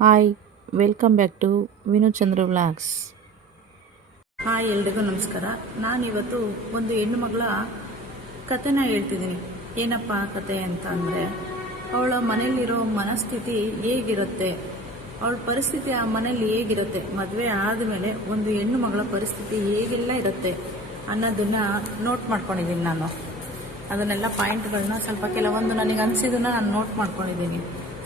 Hi, welcome back to Vinu Chandra vlogs. Hi, ಎಲ್ರಿಗೂ ನಮಸ್ಕಾರ. ನಾನಿವತ್ತು ಒಂದು ಹೆಣ್ಣು ಮಗಳ ಕತೆನ ಹೇಳ್ತಿದ್ದೀನಿ. ಏನಪ್ಪ ಕತೆ ಅಂತ ಅಂದರೆ, ಅವಳ ಮನೆಯಲ್ಲಿರೋ ಮನಸ್ಥಿತಿ ಹೇಗಿರುತ್ತೆ, ಅವಳ ಪರಿಸ್ಥಿತಿ ಆ ಮನೆಯಲ್ಲಿ ಹೇಗಿರುತ್ತೆ, ಮದುವೆ ಆದಮೇಲೆ ಒಂದು ಹೆಣ್ಣು ಮಗಳ ಪರಿಸ್ಥಿತಿ ಹೇಗೆಲ್ಲ ಇರುತ್ತೆ ಅನ್ನೋದನ್ನ ನೋಟ್ ಮಾಡ್ಕೊಂಡಿದ್ದೀನಿ. ನಾನು ಅದನ್ನೆಲ್ಲ ಪಾಯಿಂಟ್ಗಳನ್ನ ಸ್ವಲ್ಪ ಕೆಲವೊಂದು ನನಗೆ ಅನಿಸಿದ್ದನ್ನ ನಾನು ನೋಟ್ ಮಾಡ್ಕೊಂಡಿದ್ದೀನಿ.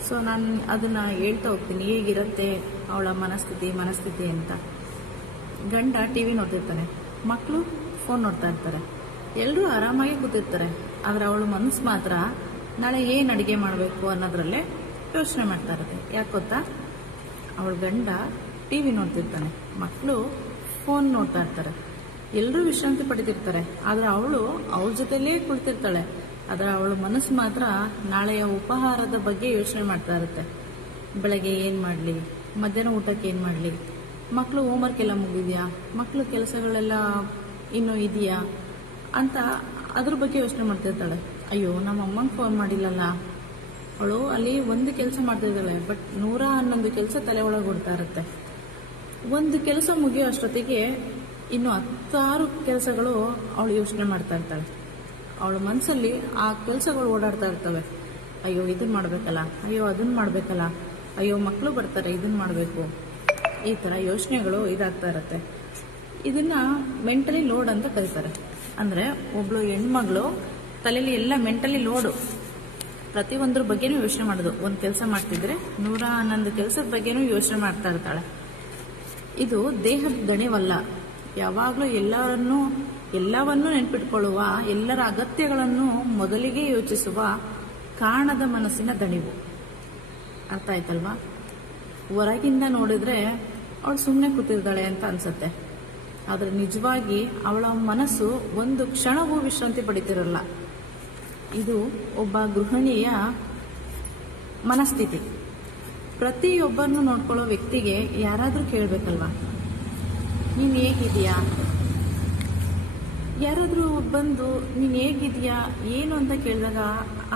ಸೊ ನಾನು ಅದನ್ನು ಹೇಳ್ತಾ ಹೋಗ್ತೀನಿ, ಹೇಗಿರುತ್ತೆ ಅವಳ ಮನಸ್ಥಿತಿ ಅಂತ. ಗಂಡ ಟಿ ವಿ ನೋಡ್ತಿರ್ತಾನೆ, ಮಕ್ಕಳು ಫೋನ್ ನೋಡ್ತಾ ಇರ್ತಾರೆ, ಎಲ್ಲರೂ ಆರಾಮಾಗಿ ಕೂತಿರ್ತಾರೆ. ಆದರೆ ಅವಳ ಮನಸ್ಸು ಮಾತ್ರ ನಾಳೆ ಏನು ಅಡುಗೆ ಮಾಡಬೇಕು ಅನ್ನೋದ್ರಲ್ಲೇ ಯೋಚನೆ ಮಾಡ್ತಾ ಇರುತ್ತೆ. ಯಾಕೆ ಗೊತ್ತಾ, ಅವಳ ಗಂಡ ಟಿ ವಿ ನೋಡ್ತಿರ್ತಾನೆ, ಮಕ್ಕಳು ಫೋನ್ ನೋಡ್ತಾ ಇರ್ತಾರೆ, ಎಲ್ಲರೂ ವಿಶ್ರಾಂತಿ ಪಡಿತಿರ್ತಾರೆ. ಆದರೆ ಅವಳು ಅವ್ರ ಜೊತೆಲೇ ಕುಳಿತಿರ್ತಾಳೆ. ಆದರೆ ಅವಳ ಮನಸ್ಸು ಮಾತ್ರ ನಾಳೆಯ ಉಪಹಾರದ ಬಗ್ಗೆ ಯೋಚನೆ ಮಾಡ್ತಾ ಇರುತ್ತೆ. ಬೆಳಗ್ಗೆ ಏನು ಮಾಡಲಿ, ಮಧ್ಯಾಹ್ನ ಊಟಕ್ಕೆ ಏನು ಮಾಡಲಿ, ಮಕ್ಕಳು ಹೋಮ್ವರ್ಕ್ ಎಲ್ಲ ಮುಗಿದೆಯಾ, ಮಕ್ಕಳು ಕೆಲಸಗಳೆಲ್ಲ ಇನ್ನೂ ಇದೆಯಾ ಅಂತ ಅದ್ರ ಬಗ್ಗೆ ಯೋಚನೆ ಮಾಡ್ತಿರ್ತಾಳೆ. ಅಯ್ಯೋ, ನಮ್ಮ ಅಮ್ಮಂಗೆ ಫೋನ್ ಮಾಡಿಲ್ಲಲ್ಲ. ಅವಳು ಅಲ್ಲಿ ಒಂದು ಕೆಲಸ ಮಾಡ್ತಿದ್ದಾಳೆ, ಬಟ್ 111 ಕೆಲಸ ತಲೆ ಒಳಗೆ ಓಡ್ತಾ ಇರುತ್ತೆ. ಒಂದು ಕೆಲಸ ಮುಗಿಯೋ ಅಷ್ಟೊತ್ತಿಗೆ ಇನ್ನು 10 ಕೆಲಸಗಳು ಅವಳು ಯೋಚನೆ ಮಾಡ್ತಾ ಇರ್ತಾಳೆ. ಅವಳ ಮನಸ್ಸಲ್ಲಿ ಆ ಕೆಲಸಗಳು ಓಡಾಡ್ತಾ ಇರ್ತವೆ. ಅಯ್ಯೋ, ಇದನ್ನ ಮಾಡಬೇಕಲ್ಲ, ಅಯ್ಯೋ ಅದನ್ನ ಮಾಡಬೇಕಲ್ಲ, ಅಯ್ಯೋ ಮಕ್ಕಳು ಬರ್ತಾರೆ, ಇದನ್ನ ಮಾಡಬೇಕು. ಈ ಥರ ಯೋಚನೆಗಳು ಇದಾಗ್ತಾ ಇರುತ್ತೆ. ಇದನ್ನ ಮೆಂಟಲಿ ಲೋಡ್ ಅಂತ ಕರೀತಾರೆ. ಅಂದರೆ ಒಬ್ಳು ಹೆಣ್ಮಗಳು ತಲೆಯಲ್ಲಿ ಎಲ್ಲ ಮೆಂಟಲಿ ಲೋಡು, ಪ್ರತಿಯೊಂದ್ರ ಬಗ್ಗೆನೂ ಯೋಚನೆ ಮಾಡೋದು. ಒಂದು ಕೆಲಸ ಮಾಡ್ತಿದ್ರೆ 111 ಕೆಲಸದ ಬಗ್ಗೆನೂ ಯೋಚನೆ ಮಾಡ್ತಾ ಇರ್ತಾಳೆ. ಇದು ದೇಹದ ದಣಿವಲ್ಲ. ಯಾವಾಗಲೂ ಎಲ್ಲವನ್ನೂ ನೆನ್ಪಿಟ್ಕೊಳ್ಳುವ, ಎಲ್ಲರ ಅಗತ್ಯಗಳನ್ನು ಮೊದಲಿಗೆ ಯೋಚಿಸುವ ಕಾಣದ ಮನಸ್ಸಿನ ದಣಿವು. ಅರ್ಥ ಆಯ್ತಲ್ವಾ? ಹೊರಗಿಂದ ನೋಡಿದ್ರೆ ಅವಳು ಸುಮ್ಮನೆ ಕೂತಿರ್ತಾಳೆ ಅಂತ ಅನ್ಸುತ್ತೆ. ಆದರೆ ನಿಜವಾಗಿ ಅವಳ ಮನಸ್ಸು ಒಂದು ಕ್ಷಣವೂ ವಿಶ್ರಾಂತಿ ಪಡಿತಿರಲ್ಲ. ಇದು ಒಬ್ಬ ಗೃಹಿಣಿಯ ಮನಸ್ಥಿತಿ. ಪ್ರತಿಯೊಬ್ಬರನ್ನು ನೋಡ್ಕೊಳ್ಳೋ ವ್ಯಕ್ತಿಗೆ ಯಾರಾದರೂ ಕೇಳಬೇಕಲ್ವಾ, ನೀನು ಹೇಗಿದೆಯಾ? ಯಾರಾದರೂ ಬಂದು ನೀನು ಹೇಗಿದೆಯಾ ಏನು ಅಂತ ಕೇಳಿದಾಗ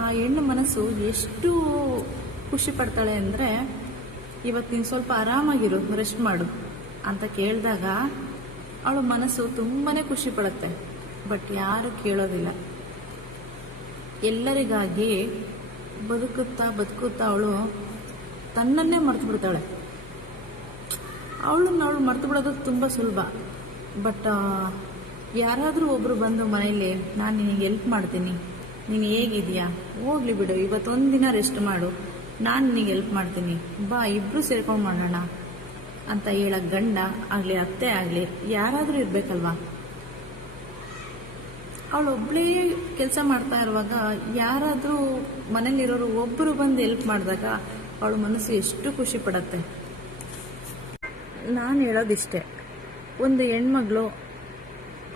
ಆ ಹೆಣ್ಣು ಮನಸ್ಸು ಎಷ್ಟು ಖುಷಿ ಪಡ್ತಾಳೆ ಅಂದರೆ, ಇವತ್ತು ನೀನು ಸ್ವಲ್ಪ ಆರಾಮಾಗಿರು, ರೆಸ್ಟ್ ಮಾಡು ಅಂತ ಕೇಳಿದಾಗ ಅವಳ ಮನಸ್ಸು ತುಂಬಾ ಖುಷಿ ಪಡುತ್ತೆ. ಬಟ್ ಯಾರು ಕೇಳೋದಿಲ್ಲ. ಎಲ್ಲರಿಗಾಗಿ ಬದುಕುತ್ತಾ ಅವಳು ತನ್ನನ್ನೇ ಮರ್ತು ಬಿಡ್ತಾಳೆ. ಅವಳು ಮರ್ತು ಬಿಡೋದು ತುಂಬ ಸುಲಭ. ಬಟ್ ಯಾರಾದರೂ ಒಬ್ಬರು ಬಂದು ಮನೆಯಲ್ಲಿ, ನಾನು ನಿನಗೆ ಹೆಲ್ಪ್ ಮಾಡ್ತೀನಿ, ನೀನು ಹೇಗಿದೆಯಾ, ಹೋಗ್ಲಿ ಬಿಡು, ಇವತ್ತೊಂದು ದಿನ ರೆಸ್ಟ್ ಮಾಡು, ನಾನು ನಿನಗೆ ಹೆಲ್ಪ್ ಮಾಡ್ತೀನಿ, ಬಾ ಇಬ್ಬರು ಸೇರ್ಕೊಂಡು ಮಾಡೋಣ ಅಂತ ಹೇಳೋ ಗಂಡ ಆಗಲಿ ಅತ್ತೆ ಆಗಲಿ ಯಾರಾದರೂ ಇರಬೇಕಲ್ವಾ. ಅವಳೊಬ್ಬಳೇ ಕೆಲಸ ಮಾಡ್ತಾ ಇರುವಾಗ ಯಾರಾದರೂ ಮನೇಲಿರೋರು ಒಬ್ಬರು ಬಂದು ಹೆಲ್ಪ್ ಮಾಡಿದಾಗ ಅವಳ ಮನಸ್ಸು ಎಷ್ಟು ಖುಷಿ ಪಡತ್ತೆ. ನಾನು ಹೇಳೋದಿಷ್ಟೇ, ಒಂದು ಹೆಣ್ಮಗಳು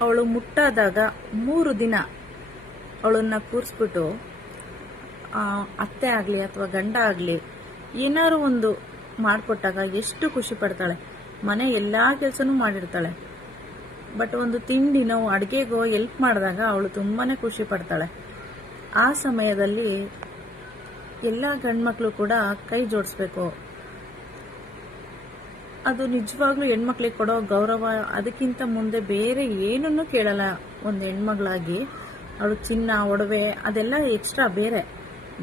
ಅವಳು ಮುಟ್ಟಾದಾಗ 3 ದಿನ ಅವಳನ್ನು ಕೂರಿಸ್ಬಿಟ್ಟು ಅತ್ತೆ ಆಗಲಿ ಅಥವಾ ಗಂಡ ಆಗಲಿ ಏನಾದ್ರು ಒಂದು ಮಾಡಿಕೊಟ್ಟಾಗ ಎಷ್ಟು ಖುಷಿ ಪಡ್ತಾಳೆ. ಮನೆ ಎಲ್ಲ ಕೆಲಸನೂ ಮಾಡಿರ್ತಾಳೆ, ಬಟ್ ಒಂದು ತಿಂಡಿನೋ ಅಡುಗೆಗೋ ಹೆಲ್ಪ್ ಮಾಡಿದಾಗ ಅವಳು ತುಂಬಾ ಖುಷಿ ಪಡ್ತಾಳೆ. ಆ ಸಮಯದಲ್ಲಿ ಎಲ್ಲ ಗಂಡ್ಮಕ್ಳು ಕೂಡ ಕೈ ಜೋಡಿಸ್ಬೇಕು. ಅದು ನಿಜವಾಗ್ಲೂ ಹೆಣ್ಮಕ್ಳಿಗೆ ಕೊಡೋ ಗೌರವ. ಅದಕ್ಕಿಂತ ಮುಂದೆ ಬೇರೆ ಏನನ್ನೂ ಕೇಳಲ್ಲ ಒಂದು ಹೆಣ್ಮಗಳಾಗಿ. ಅವಳು ಚಿನ್ನ ಒಡವೆ ಅದೆಲ್ಲ ಎಕ್ಸ್ಟ್ರಾ ಬೇರೆ,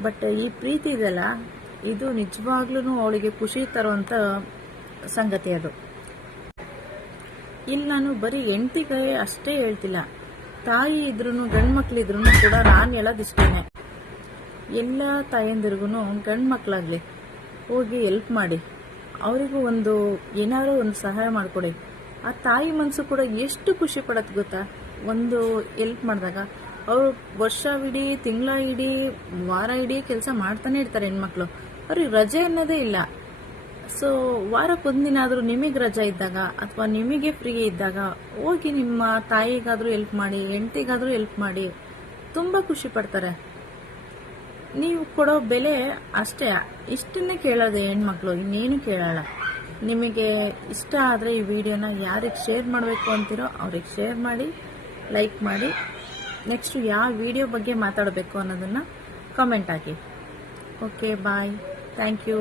ಬಟ್ ಈ ಪ್ರೀತಿ ಇದೆಲ್ಲ, ಇದು ನಿಜವಾಗ್ಲೂ ಅವಳಿಗೆ ಖುಷಿ ತರುವಂಥ ಸಂಗತಿ. ಅದು ಇಲ್ಲಿ ನಾನು ಬರೀ ಹೆಂಡತಿಗೆ ಅಷ್ಟೇ ಹೇಳ್ತಿಲ್ಲ, ತಾಯಿ ಇದ್ರೂ ಗಂಡ್ಮಕ್ಳಿದ್ರೂ ಕೂಡ ನಾನು ಹೇಳೋದಿಷ್ಟೇನೆ. ಎಲ್ಲ ತಾಯಂದಿರಿಗೂ ಗಂಡ್ಮಕ್ಳಾಗ್ಲಿ ಹೋಗಿ ಹೆಲ್ಪ್ ಮಾಡಿ, ಅವರಿಗೂ ಏನಾದರೂ ಒಂದು ಸಹಾಯ ಮಾಡಿಕೊಡಿ. ಆ ತಾಯಿ ಮನಸ್ಸು ಕೂಡ ಎಷ್ಟು ಖುಷಿ ಪಡತ್ತೆ ಗೊತ್ತಾ. ಒಂದು ಹೆಲ್ಪ್ ಮಾಡಿದಾಗ ಅವರು ವರ್ಷವಿಡೀ, ತಿಂಗಳ ಇಡೀ, ವಾರ ಇಡೀ ಕೆಲಸ ಮಾಡ್ತಾನೆ ಇರ್ತಾರೆ ಹೆಣ್ಮಕ್ಳು. ಅವ್ರಿಗೆ ರಜೆ ಅನ್ನೋದೇ ಇಲ್ಲ. ಸೊ ವಾರಕ್ಕೊಂದಿನ ಆದರೂ ನಿಮಗೆ ರಜೆ ಇದ್ದಾಗ ಅಥವಾ ನಿಮಗೆ ಫ್ರೀ ಇದ್ದಾಗ ಹೋಗಿ ನಿಮ್ಮ ತಾಯಿಗಾದರೂ ಹೆಲ್ಪ್ ಮಾಡಿ, ಹೆಂಡತಿಗಾದರೂ ಹೆಲ್ಪ್ ಮಾಡಿ, ತುಂಬ ಖುಷಿ ಪಡ್ತಾರೆ. ನೀವು ಕೊಡೋ ಬೆಲೆ ಅಷ್ಟೇ. ಇಷ್ಟನ್ನೇ ಕೇಳೋದೆ ಹೆಣ್ಮಕ್ಳು, ಇನ್ನೇನು ಕೇಳಲ್ಲ. ನಿಮಗೆ ಇಷ್ಟ ಆದರೆ ಈ ವಿಡಿಯೋನ ಯಾರಿಗೆ ಶೇರ್ ಮಾಡಬೇಕು ಅಂತೀರೋ ಅವ್ರಿಗೆ ಶೇರ್ ಮಾಡಿ, ಲೈಕ್ ಮಾಡಿ. ನೆಕ್ಸ್ಟ್ ಯಾವ ವಿಡಿಯೋ ಬಗ್ಗೆ ಮಾತಾಡಬೇಕು ಅನ್ನೋದನ್ನು ಕಮೆಂಟ್ ಹಾಕಿ. Okay, bye, thank you.